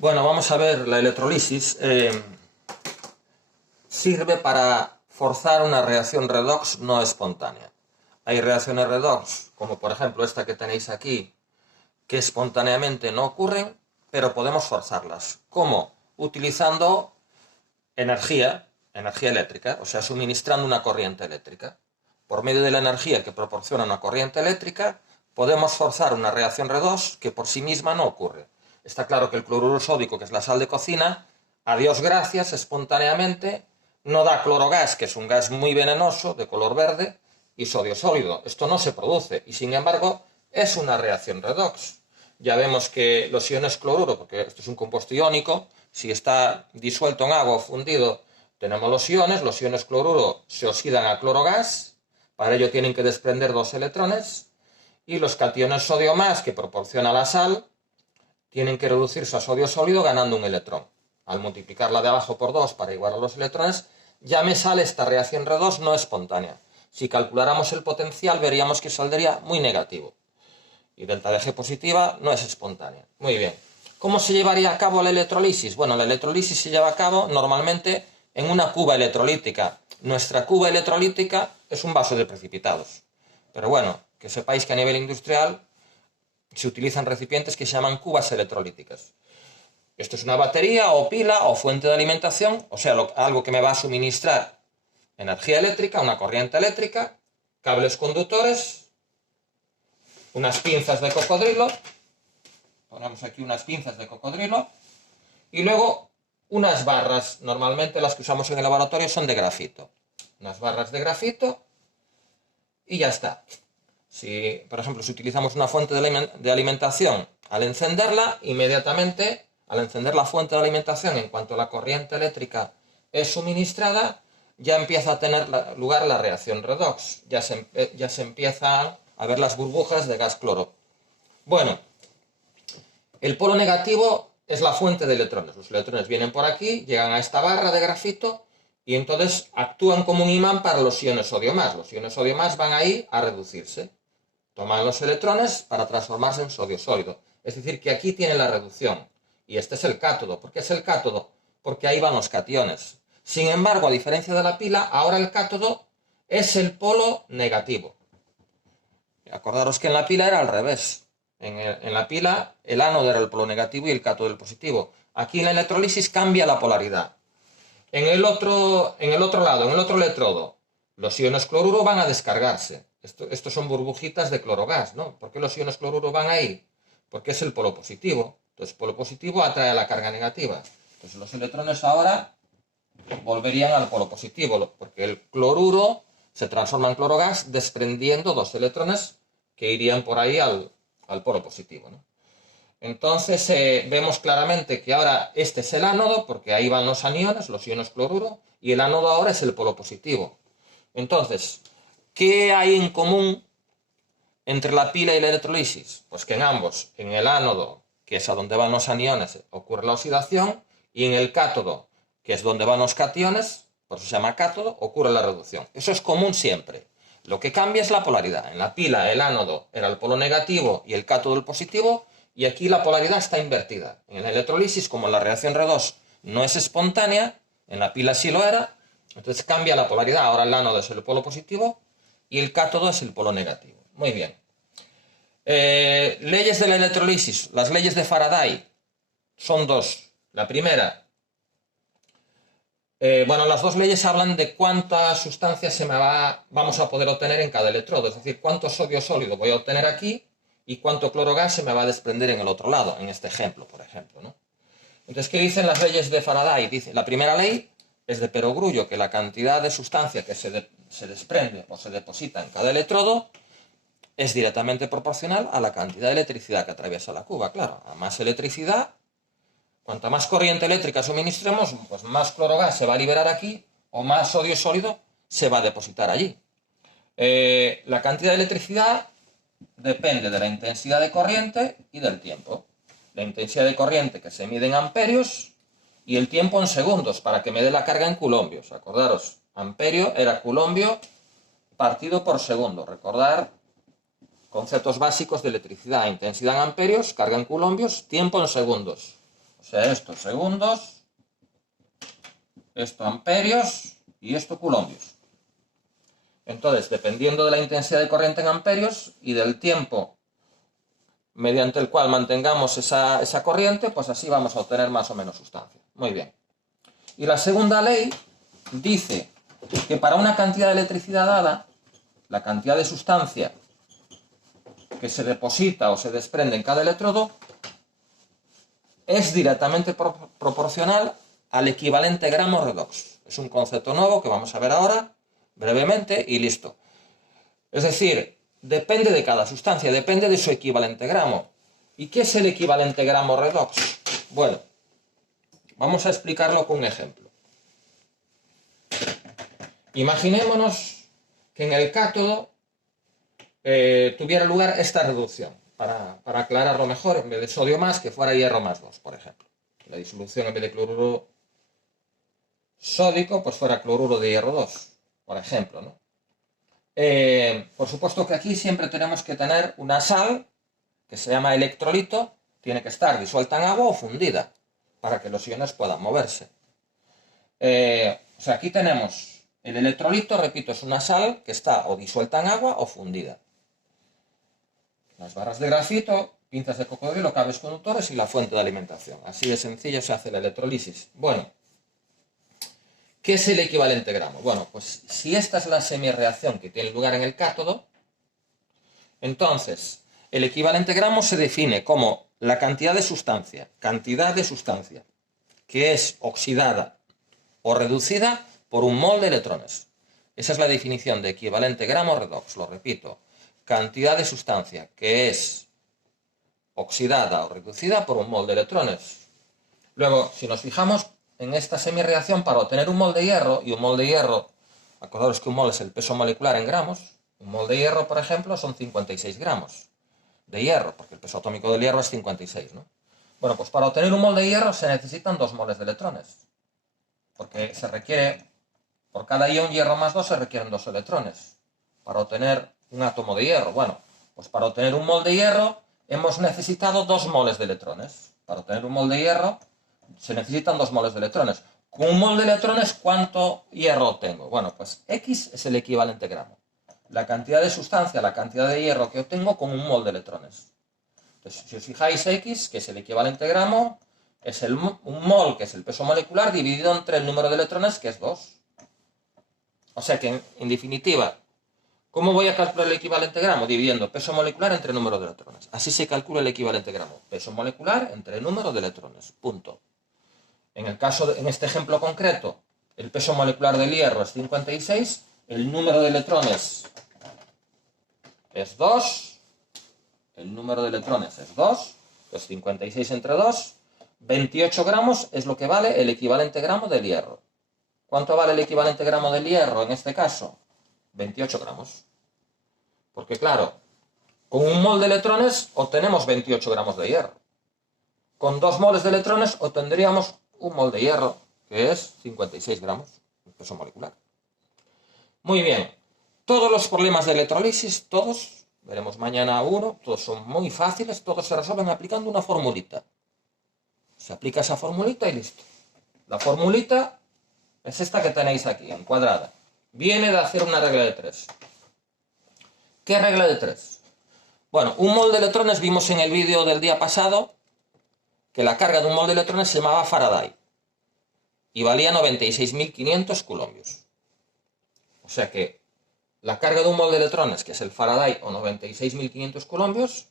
Bueno, vamos a ver, la electrolisis sirve para forzar una reacción redox no espontánea. Hay reacciones redox, como por ejemplo esta que tenéis aquí, que espontáneamente no ocurren, pero podemos forzarlas. ¿Cómo? Utilizando energía eléctrica, o sea, suministrando una corriente eléctrica. Por medio de la energía que proporciona una corriente eléctrica, podemos forzar una reacción redox que por sí misma no ocurre. Está claro que el cloruro sódico, que es la sal de cocina, a Dios gracias, espontáneamente, no da clorogas, que es un gas muy venenoso, de color verde, y sodio sólido. Esto no se produce, y sin embargo, es una reacción redox. Ya vemos que los iones cloruro, porque esto es un compuesto iónico, si está disuelto en agua o fundido, tenemos los iones cloruro se oxidan a clorogas, para ello tienen que desprender 2 electrones, y los cationes sodio más que proporciona la sal, tienen que reducirse a sodio sólido ganando un electrón. Al multiplicarla de abajo por 2 para igualar los electrones, ya me sale esta reacción redox no espontánea. Si calculáramos el potencial, veríamos que saldría muy negativo. Y delta de G positiva no es espontánea. Muy bien. ¿Cómo se llevaría a cabo la electrolisis? Bueno, la electrolisis se lleva a cabo normalmente en una cuba electrolítica. Nuestra cuba electrolítica es un vaso de precipitados. Pero bueno, que sepáis que a nivel industrial se utilizan recipientes que se llaman cubas electrolíticas. Esto es una batería o pila o fuente de alimentación, o sea, algo que me va a suministrar energía eléctrica, una corriente eléctrica, cables conductores, unas pinzas de cocodrilo, ponemos aquí unas pinzas de cocodrilo, y luego unas barras, normalmente las que usamos en el laboratorio son de grafito, unas barras de grafito y ya está. Si, por ejemplo, si utilizamos una fuente de alimentación, al encenderla, inmediatamente, al encender la fuente de alimentación, en cuanto la corriente eléctrica es suministrada, ya empieza a tener lugar la reacción redox, ya se empiezan a ver las burbujas de gas cloro. Bueno, el polo negativo es la fuente de electrones. Los electrones vienen por aquí, llegan a esta barra de grafito y entonces actúan como un imán para los iones sodio más. Los iones sodio más van ahí a reducirse. Toman los electrones para transformarse en sodio sólido. Es decir, que aquí tiene la reducción. Y este es el cátodo. ¿Por qué es el cátodo? Porque ahí van los cationes. Sin embargo, a diferencia de la pila, ahora el cátodo es el polo negativo. Acordaros que en la pila era al revés. En la pila el ánodo era el polo negativo y el cátodo el positivo. Aquí en la electrólisis cambia la polaridad. En el otro lado, en el otro electrodo, los iones cloruro van a descargarse. Estos son burbujitas de clorogas, ¿no? ¿Por qué los iones cloruro van ahí? Porque es el polo positivo. Entonces, el polo positivo atrae a la carga negativa. Entonces, los electrones ahora volverían al polo positivo, porque el cloruro se transforma en clorogas desprendiendo 2 electrones que irían por ahí al polo positivo, ¿no? Entonces vemos claramente que ahora este es el ánodo, porque ahí van los aniones, los iones cloruro, y el ánodo ahora es el polo positivo. Entonces, ¿qué hay en común entre la pila y la electrolisis? Pues que en ambos, en el ánodo, que es a donde van los aniones, ocurre la oxidación, y en el cátodo, que es donde van los cationes, por eso se llama cátodo, ocurre la reducción. Eso es común siempre. Lo que cambia es la polaridad. En la pila el ánodo era el polo negativo y el cátodo el positivo, y aquí la polaridad está invertida. En la electrolisis, como la reacción redox no es espontánea, en la pila sí lo era, entonces cambia la polaridad. Ahora el ánodo es el polo positivo y el cátodo es el polo negativo. Muy bien. Leyes de la electrolisis. Las leyes de Faraday son 2. La primera, las 2 leyes hablan de cuántas sustancias vamos a poder obtener en cada electrodo, es decir, cuánto sodio sólido voy a obtener aquí y cuánto clorogas se me va a desprender en el otro lado, en este ejemplo, por ejemplo, ¿no? Entonces, ¿qué dicen las leyes de Faraday? Dice, la primera ley es de Perogrullo, que la cantidad de sustancia que se desprende o se deposita en cada electrodo es directamente proporcional a la cantidad de electricidad que atraviesa la cuba. Claro, a más electricidad, cuanta más corriente eléctrica suministremos, pues más clorogas se va a liberar aquí o más sodio sólido se va a depositar allí. La cantidad de electricidad depende de la intensidad de corriente y del tiempo. La intensidad de corriente, que se mide en amperios, y el tiempo en segundos, para que me dé la carga en culombios. Acordaros, amperio era culombio partido por segundo. Recordar conceptos básicos de electricidad: intensidad en amperios, carga en culombios, tiempo en segundos. O sea, esto segundos, esto amperios y esto coulombios. Entonces, dependiendo de la intensidad de corriente en amperios y del tiempo mediante el cual mantengamos esa corriente, pues así vamos a obtener más o menos sustancia. Muy bien. Y la segunda ley dice que para una cantidad de electricidad dada, la cantidad de sustancia que se deposita o se desprende en cada electrodo es directamente proporcional al equivalente gramo redox. Es un concepto nuevo que vamos a ver ahora brevemente y listo. Es decir, depende de cada sustancia, depende de su equivalente gramo. ¿Y qué es el equivalente gramo redox? Bueno, vamos a explicarlo con un ejemplo. Imaginémonos que en el cátodo tuviera lugar esta reducción. Para aclararlo mejor, en vez de sodio más, que fuera hierro más 2, por ejemplo. La disolución en vez de cloruro sódico, pues fuera cloruro de hierro 2, por ejemplo, ¿no? Por supuesto que aquí siempre tenemos que tener una sal, que se llama electrolito, tiene que estar disuelta en agua o fundida, para que los iones puedan moverse. O sea, aquí tenemos el electrolito, repito, es una sal que está o disuelta en agua o fundida. Las barras de grafito, pinzas de cocodrilo, cables conductores y la fuente de alimentación. Así de sencillo se hace la electrolisis. Bueno, ¿qué es el equivalente gramo? Bueno, pues si esta es la semirreacción que tiene lugar en el cátodo, entonces el equivalente gramo se define como la cantidad de sustancia, que es oxidada o reducida por un mol de electrones. Esa es la definición de equivalente gramo redox. Lo repito, cantidad de sustancia que es oxidada o reducida por un mol de electrones. Luego, si nos fijamos en esta semirreacción, para obtener un mol de hierro, y un mol de hierro, acordaros que un mol es el peso molecular en gramos, un mol de hierro, por ejemplo, son 56 gramos de hierro, porque el peso atómico del hierro es 56, ¿no? Bueno, pues para obtener un mol de hierro se necesitan 2 moles de electrones, porque se requiere, por cada ion hierro más 2 se requieren 2 electrones para obtener un átomo de hierro. Bueno, pues para obtener un mol de hierro hemos necesitado 2 moles de electrones. Para obtener un mol de hierro se necesitan 2 moles de electrones. Con un mol de electrones, ¿cuánto hierro obtengo? Bueno, pues X es el equivalente gramo. La cantidad de sustancia, la cantidad de hierro que obtengo con un mol de electrones. Entonces, si os fijáis, X, que es el equivalente gramo, es un mol, que es el peso molecular, dividido entre el número de electrones, que es 2. O sea que, en definitiva, ¿cómo voy a calcular el equivalente gramo? Dividiendo peso molecular entre número de electrones. Así se calcula el equivalente gramo. Peso molecular entre número de electrones. Punto. En este ejemplo concreto, el peso molecular del hierro es 56, el número de electrones es 2, el número de electrones es 2, pues 56 entre 2, 28 gramos es lo que vale el equivalente gramo del hierro. ¿Cuánto vale el equivalente gramo del hierro en este caso? 28 gramos. Porque claro, con un mol de electrones obtenemos 28 gramos de hierro. Con 2 moles de electrones obtendríamos un mol de hierro, que es 56 gramos, el peso molecular. Muy bien, todos los problemas de electrolisis, todos, veremos mañana uno, todos son muy fáciles, todos se resuelven aplicando una formulita. Se aplica esa formulita y listo. La formulita es esta que tenéis aquí, encuadrada. Viene de hacer una regla de 3. ¿Qué regla de 3? Bueno, un mol de electrones, vimos en el vídeo del día pasado que la carga de un mol de electrones se llamaba Faraday y valía 96.500 coulombios. O sea que la carga de un mol de electrones, que es el Faraday o 96.500 coulombios,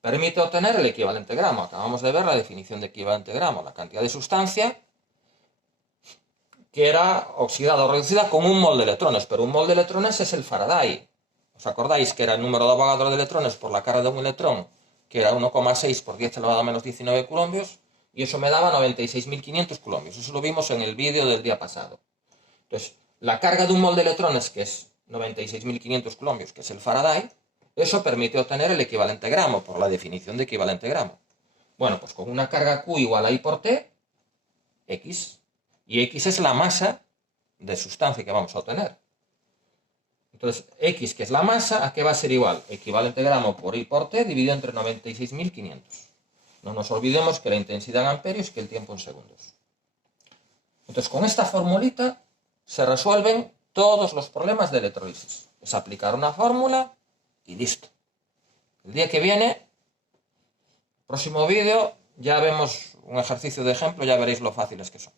permite obtener el equivalente gramo. Acabamos de ver la definición de equivalente gramo, la cantidad de sustancia que era oxidada o reducida con un mol de electrones, pero un mol de electrones es el Faraday. ¿Os acordáis que era el número de Avogadro de electrones por la carga de un electrón, que era 1,6 por 10 elevado a menos 19 coulombios, y eso me daba 96.500 coulombios. Eso lo vimos en el vídeo del día pasado. Entonces, la carga de un mol de electrones, que es 96.500 coulombios, que es el Faraday, eso permite obtener el equivalente gramo, por la definición de equivalente gramo. Bueno, pues con una carga Q igual a I por T, X, y X es la masa de sustancia que vamos a obtener. Entonces, X, que es la masa, ¿a qué va a ser igual? Equivalente gramo por I por T dividido entre 96.500. No nos olvidemos que la intensidad en amperios que el tiempo en segundos. Entonces, con esta formulita se resuelven todos los problemas de electrolisis. Es aplicar una fórmula y listo. El día que viene, próximo vídeo, ya vemos un ejercicio de ejemplo, ya veréis lo fáciles que son.